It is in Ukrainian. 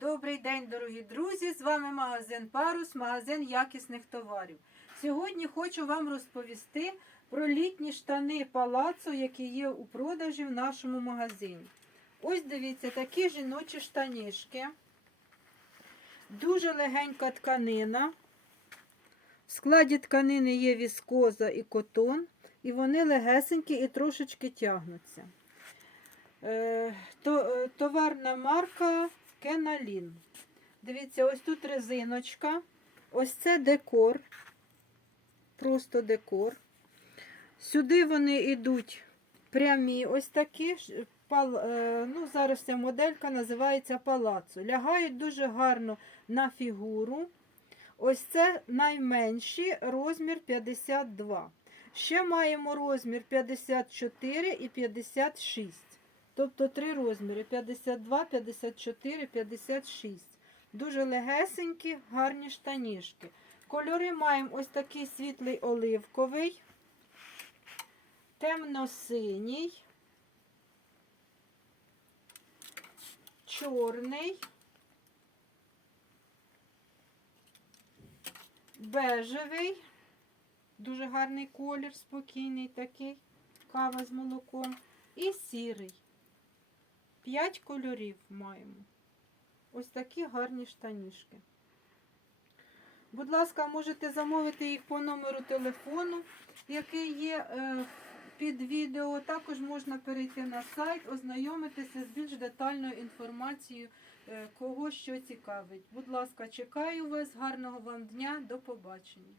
Добрий день, дорогі друзі! З вами магазин Парус, магазин якісних товарів. Сьогодні хочу вам розповісти про літні штани палацу, які є у продажі в нашому магазині. Ось дивіться, такі жіночі штанішки. Дуже легенька тканина. В складі тканини є віскоза і котон, і вони легесенькі і трошечки тягнуться. Е, е, товарна марка Кеналін. Дивіться, ось тут резиночка. Ось це декор. Просто декор. Сюди вони йдуть прямі, ось такі. е, Ну, зараз ця моделька називається палацо. Лягають дуже гарно на фігуру. Ось це найменші розмір 52. Ще маємо розмір 54 і 56. Тобто три розміри 52, 54, 56. Дуже легесенькі, гарні штанішки. Кольори маємо ось такий світлий оливковий, темно-синій, чорний, бежевий, дуже гарний колір, спокійний такий, кава з молоком, і сірий. П'ять кольорів маємо. Ось такі гарні штанішки. Будь ласка, можете замовити їх по номеру телефону, який є е, під відео. Також можна перейти на сайт, ознайомитися з більш детальною інформацією, е, кого що цікавить. Будь ласка, чекаю вас. Гарного вам дня. До побачення.